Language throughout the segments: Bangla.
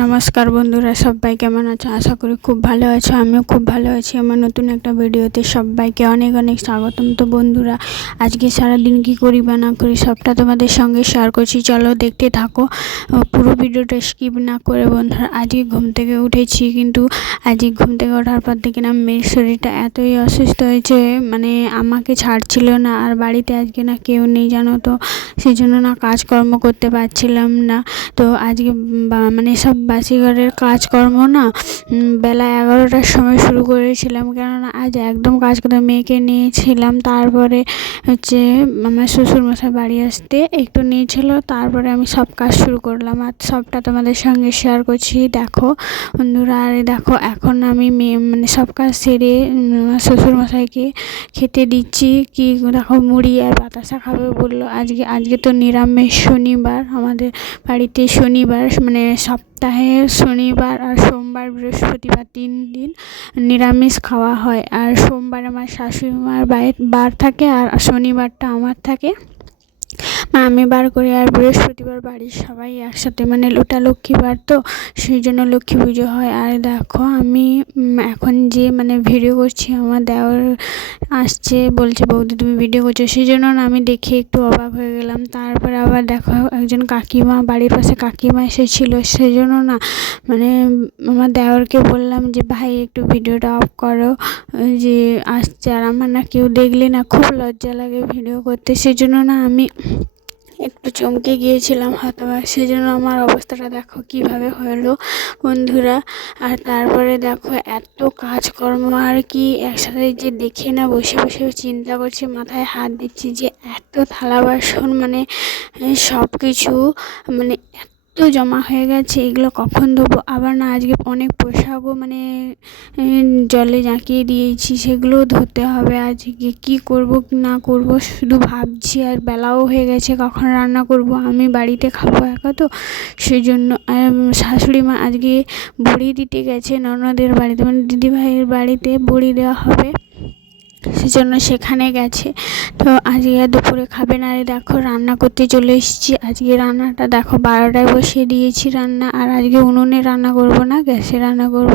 নমস্কার বন্ধুরা, সবাই কেমন আছো? আশা করি খুব ভালো আছো, আমিও খুব ভালো আছি। আমার নতুন একটা ভিডিওতে সবাইকে অনেক অনেক স্বাগতম। তো বন্ধুরা, আজকে সারাদিন কি করি বা না করি সবটা তোমাদের সঙ্গে শেয়ার করছি। চলো দেখতে থাকো। পুরো ভিডিওটা স্কিপ না করে বন্ধুরা, আজকে ঘুম থেকে উঠেছি কিন্তু আজকে ঘুম থেকে ওঠার পর থেকে না মেয়ের শরীরটা এতই অসুস্থ হয়েছে মানে আমাকে ছাড়ছিল না আর বাড়িতে আজকে না কেউ নেই জানো তো সেই জন্য না কাজকর্ম করতে পারছিলাম না। তো আজকে মানে সব বাসি ঘরের কাজকর্ম না বেলা এগারোটার সময় শুরু করেছিলাম। কেননা আজ একদম কাজ করে মেয়েকে নিয়েছিলাম। তারপরে হচ্ছে আমার শ্বশুরমশাই বাড়ি আসতে একটু নিয়েছিল। তারপরে আমি সব কাজ শুরু করলাম। আর সবটা তোমাদের সঙ্গে শেয়ার করছি। দেখো বন্ধুরা, আর দেখো, এখন আমি মেয়ে মানে সব কাজ সেরে শ্বশুরমশাইকে খেতে দিচ্ছি। কি দেখো, মুড়ি আর বাতাসা খাবে বলল। আজকে আজকে তো নিরামিষ শনিবার। আমাদের বাড়িতে শনিবার মানে সপ্তাহে শনিবার আর সোমবার বৃহস্পতিবার তিন দিন নিরামিষ খাওয়া হয়। আর সোমবার আমার শাশুড়ি মার বার থাকে আর শনিবারটা আমার থাকে। আমি বার করি আর বৃহস্পতিবার বাড়ির সবাই একসাথে মানে ওটা লক্ষ্মীবার তো, সেই জন্য লক্ষ্মী পুজো হয়। আর দেখো, আমি এখন যে মানে ভিডিও করছি, আমার দেওয়ার আসছে, বলছে, বৌদি, তুমি ভিডিও করছ। সেই জন্য আমি দেখে একটু অবাক হয়ে গেলাম। তারপর আবার দেখো, একজন কাকিমা, বাড়ির পাশে কাকিমা এসেছিল। সেই জন্য না মানে আমার দেওরকে বললাম যে, ভাই, একটু ভিডিওটা অফ করো। যে, আসছে। আর আমার না কেউ দেখলে না, খুব লজ্জা লাগে ভিডিও করতে। সেই জন্য না, আমি একটু চমকে গিয়েছিলাম হতবাক বা সেই জন্য আমার অবস্থাটা দেখো কীভাবে হলো বন্ধুরা। আর তারপরে দেখো এত কাজকর্ম, আর কি একসাথে যে দেখে না বসে বসে চিন্তা করছি, মাথায় হাত দিচ্ছি যে এত থালা বাসন মানে সব কিছু মানে এত জমা হয়ে গেছে, এগুলো কখন ধোবো? আবার না, আজকে অনেক পোশাকও মানে জলে জাঁকিয়ে দিয়েছি, সেগুলোও ধুতে হবে আজকে। কী করব, কি না করব, শুধু ভাবছি, আর বেলাও হয়ে গেছে, কখন রান্না করব? আমি বাড়িতে খাব একা তো সেই জন্য শাশুড়ি মা আজকে বড়ি দিতে গেছে, ননদের বাড়িতে মানে দিদিভাইয়ের বাড়িতে বড়ি দেওয়া হবে। সেজন্য সেখানে গেছে। তো আজকে দুপুরে খাবে না। আর দেখো, রান্না করতে চলে এসেছি। আজকে রান্নাটা দেখো, বারোটায় বসিয়ে দিয়েছি রান্না। আর আজকে উনুনে রান্না করব না, গ্যাসে রান্না করব।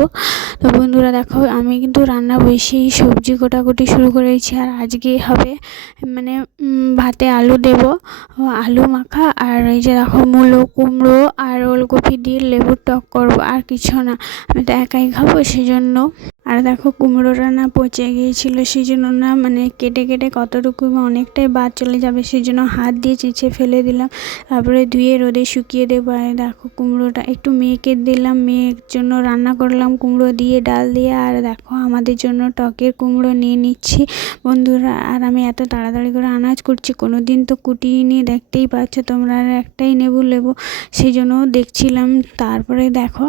তো বন্ধুরা দেখো, আমি কিন্তু রান্না বসেই সবজি কোটাকুটি শুরু করেছি। আর আজকে হবে মানে ভাতে আলু দেব আলু মাখা। আর এই যে দেখো, মূলো, কুমড়ো আর ওলকপি দিয়ে লেবুর টক করব। আর কিছু না, আমি তো একাই খাব, সেজন্য আর দেখো কুমড়োটা না পচে গিয়েছিল সেই জন্য না মানে কেটে কেটে কতটুকু অনেকটাই বাদ চলে যাবে সেই জন্য হাত দিয়ে চিঁচে ফেলে দিলাম। তারপরে ধুয়ে রোদে শুকিয়ে দেবো। আর দেখো কুমড়োটা একটু মেয়েকে দিলাম, মেয়ের জন্য রান্না করলাম কুমড়ো দিয়ে, ডাল দিয়ে। আর দেখো আমাদের জন্য টকের কুমড়ো নিয়ে নিচ্ছি। বন্ধুরা, আর আমি এত তাড়াতাড়ি করে আনাজ করছি কোনো দিন তো কুটিয়ে নিয়ে দেখতেই পাচ্ছ তোমরা, আর একটাই নেবু নেব সেই জন্য দেখছিলাম। তারপরে দেখো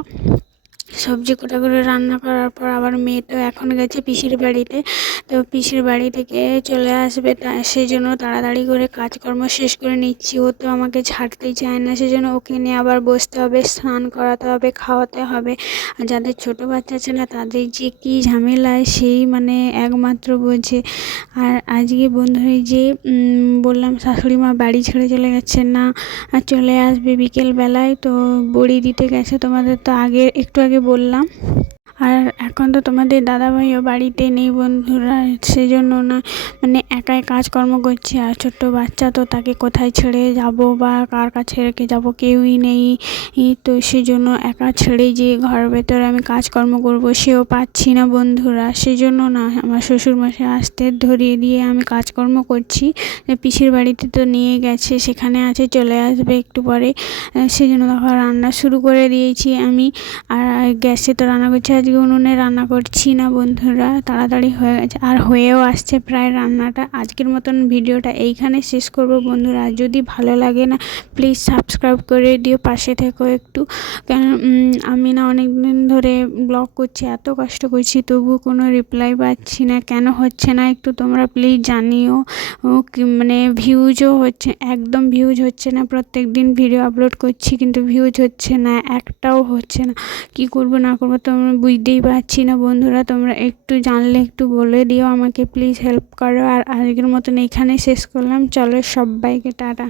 সবজি কোটা করে রান্না করার পর আবার মেয়ে তো এখন গেছে পিসির বাড়িতে। তো পিসির বাড়ি থেকে চলে আসবে সেই জন্য তাড়াতাড়ি করে কাজকর্ম শেষ করে নিচ্ছি। ও তো আমাকে ছাড়তেই চায় না সেই জন্য ওকে নিয়ে আবার বসতে হবে, স্নান করাতে হবে, খাওয়াতে হবে। আর যাদের ছোটো বাচ্চা না, তাদের যে কী ঝামেলায় সেই মানে একমাত্র বোঝে। আর আজকে বন্ধুরা যে বললাম শাশুড়ি মা বাড়ি ছেড়ে চলে গেছে না চলে আসবে বিকেলবেলায়, তো বড়ি দিতে গেছে। তোমাদের তো আগে, একটু আগে বললাম। আর এখন তো তোমাদের দাদাভাইও বাড়িতে নেই বন্ধুরা, সেজন্য না মানে একাই কাজকর্ম করছে। আর ছোট্ট বাচ্চা তো তাকে কোথায় ছেড়ে যাব বা কার কাছে রেখে যাব কেউই নেই। তো সেজন্য একা ছেড়ে যে ঘর ভেতরে আমি কাজকর্ম করব, সেও পাচ্ছি না বন্ধুরা। সেজন্য না, আমার শ্বশুরমশাই আসতে ধরিয়ে দিয়ে আমি কাজকর্ম করছি। পিসির বাড়িতে তো নিয়ে গেছে, সেখানে আছে, চলে আসবে একটু পরে। সেজন্য দেখো, রান্না শুরু করে দিয়েছি আমি। আর গ্যাসে তো রান্না করছি, আজ আজকে উনুনে রান্না করছি না বন্ধুরা, তাড়াতাড়ি হয়ে গেছে। আর হয়েও আসছে প্রায় রান্নাটা। আজকের মতন ভিডিওটা এইখানে শেষ করব বন্ধুরা। যদি ভালো লাগে না প্লিজ সাবস্ক্রাইব করে দিও, পাশে থেকো একটু। কেন আমি না অনেক দিন ধরে ব্লগ করছি, এত কষ্ট করছি তবু কোনো রিপ্লাই পাচ্ছি না। কেন হচ্ছে না একটু তোমরা প্লিজ জানিও। মানে ভিউজও হচ্ছে, একদম ভিউজ হচ্ছে না। প্রত্যেক দিন ভিডিও আপলোড করছি, কিন্তু ভিউজ হচ্ছে না, একটাও হচ্ছে না। কি করব, না করব তোমরা বুঝতেই পারছি না বন্ধুরা, তোমরা একটু জানলে একটু বলে দিও আমাকে প্লিজ হেল্প করো। আর আজকের মতন এখানে শেষ করলাম। চলো সবাইকে, টাটা।